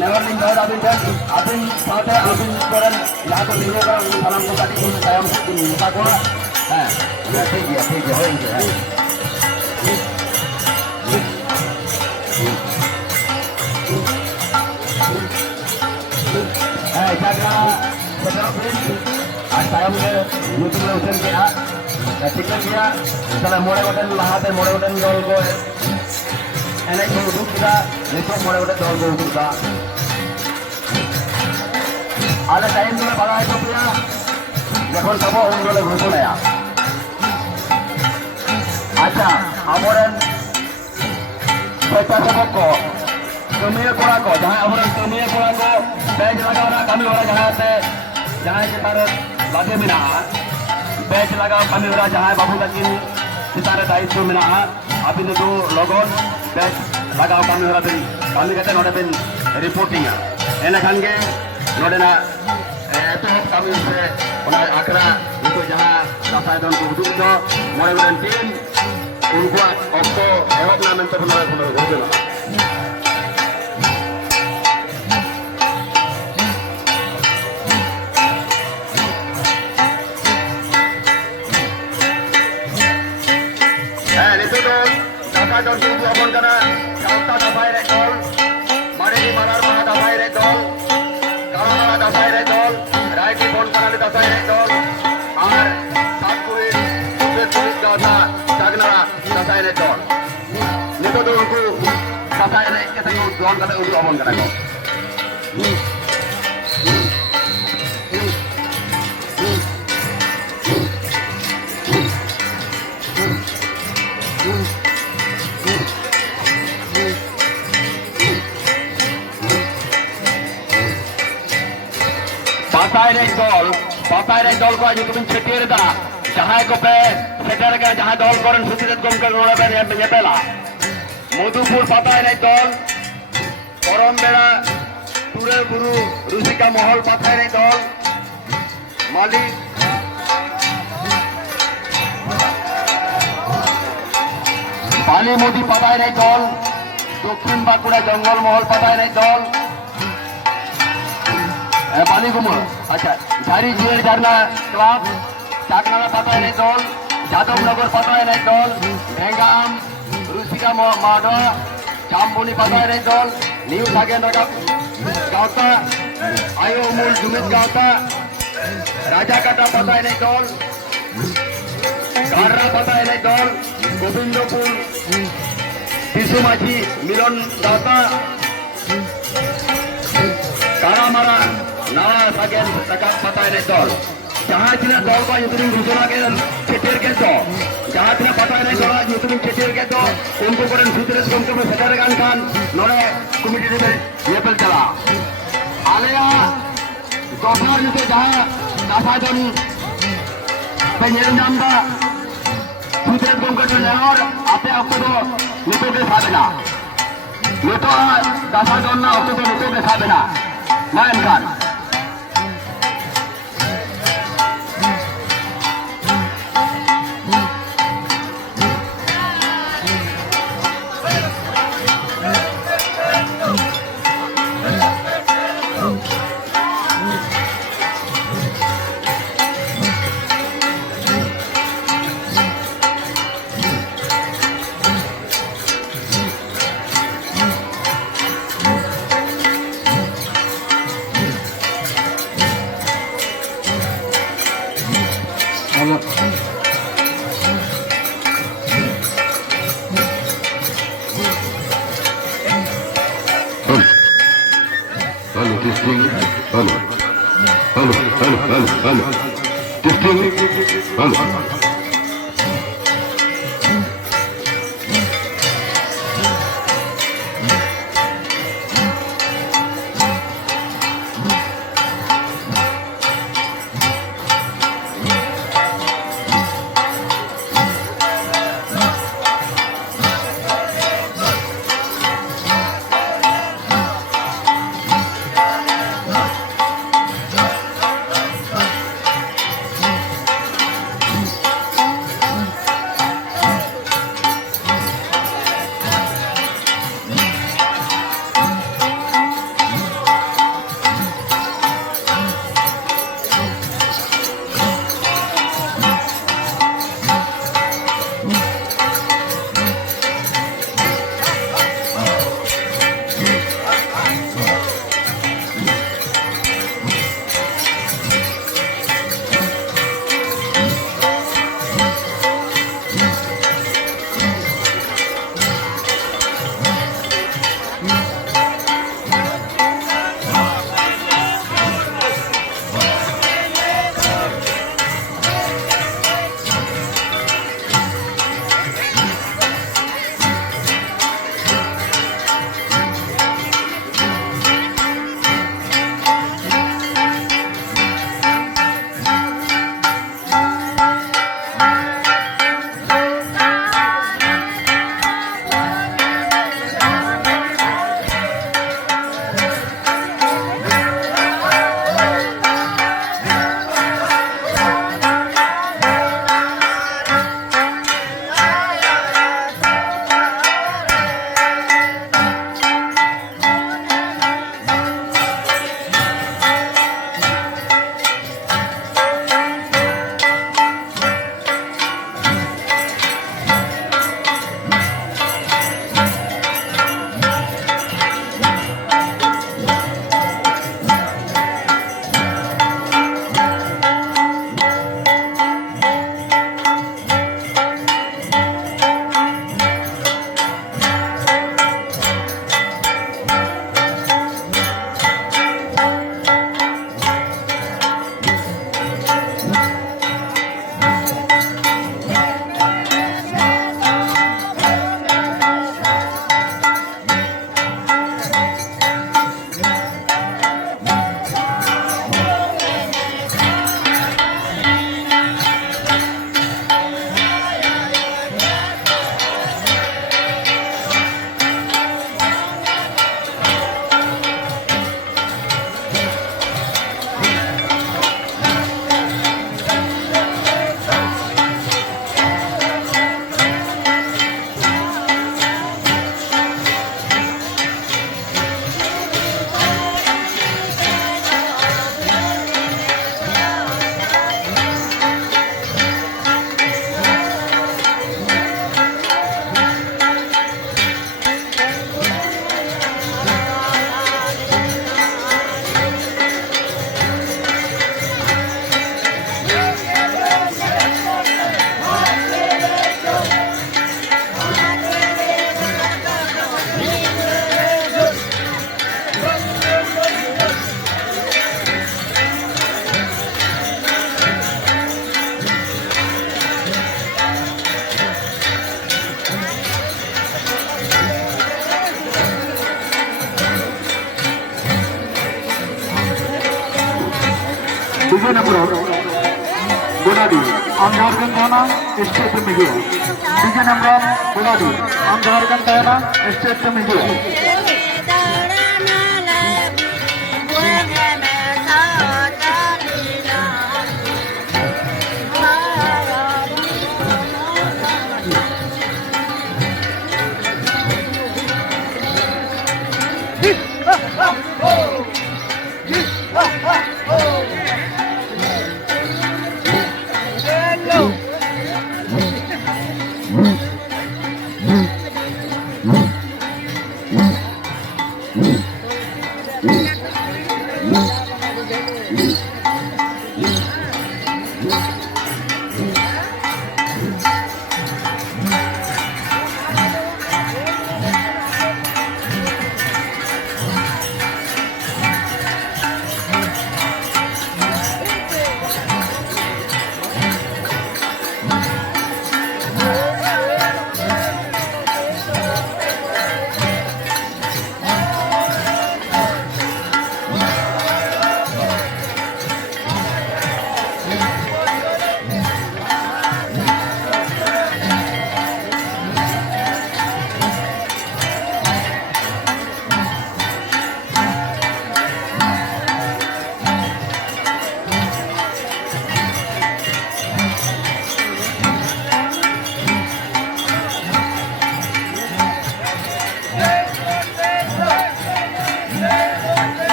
neverling Lord Abin Abin Father Abin Koran Lago Niloga Salam ko tadi kung sayang sa ko ठीक है होएंगे jaga sekarang आज time में YouTube में उठन किया chicken किया चला मोड़े बटन लहाते मोड़े बटन दौड़ को एने को उठुक किया नितो मोड़े बटन दौड़ को उठुक का आले टाइम में बड़ा है तो किया देखो सब उन लोग घुस गया अच्छा आमोरन पैसा सब को कमिया कोड़ा को जहां आमोरन कमिया कोड़ा को बेंच लगा रहा कमी वाला जहां से जहां के बारे लगे मिना बेंच लगा कमी वाला जहां बाबू लगिन सितारे दायित्व मिना अभी तो लोगों बेंच लगा कमी वाला बिन कमी कहते नोटे बिन रिपोर्टिंग एने खान के नोटे ना तो कमी से उन्हें आकरा itu jahat sampai dalam kudu itu mulai berhenti untuk okto ehok namen terpenuhi benar. Itu dong, kakak dong tuh abon karena kau tak dapat rekol, mari di malar mana dapat rekol, kalau mana dapat rekol, rai di bon karena dapat rekol. আর সাতপুরের সুদের police গাওতা জাগনারা সাসায় রে দল নিতো তো উনকু সাসায় রে কেতে দল কাতে উনকু অমন কাটা গো সাসায় রে দল Papai dol ko aja tuh cetir dah, jahai ko pe, cetir ke jahai dol koran suci gom ke nora pe yang penyepela. Modupur papai dol, koran bela, ture guru, rusika mohol papai dol, mali. Bali modi papai dol, Dokhin Bakura jongol mohol papai dol. पानी घुमो अच्छा झारी जियर झरना club चाकनाला पता है दल जादव नगर पता है दल ढेंगाम रुसिका माडो चामबुनी पता है दल न्यू सागेन गावता आयो मूल जुमित गावता राजा काटा पता है दल गार्रा पता है दल गोविंदपुर टिसुमाझी मिलन गावता कारामारा नावा सागेन तकात पता है दल जहां tina दल को युतुम घोषणा के चेटेर के तो जहां tina पता है दल युतुम चेटेर के तो उनको करन सुतरेस गमके में सेटार गान खान नोरे कमिटी में येपल चला आलेया गफार युते जहां दासाजन पेnyel नामदा सुतरेस गमके तो लेहर आते आपको तो नितो के साबेना नितो दासाजन ना आपको तो नितो के साबेना mainkan নম্বর गुलाबी हम झारखंड थाना स्टेट मीडिया डीजे नंबर गुलाबी हम झारखंड थाना स्टेट मीडिया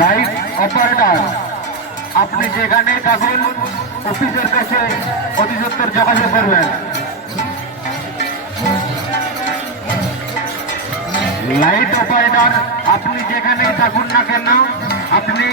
লাইট অপারেটর আপনি যেখানে থাকুন অফিসের কাছে অতি সত্বর যোগাযোগ করবেন। লাইট অপারেটর আপনি যেখানেই থাকুন না কেন আপনি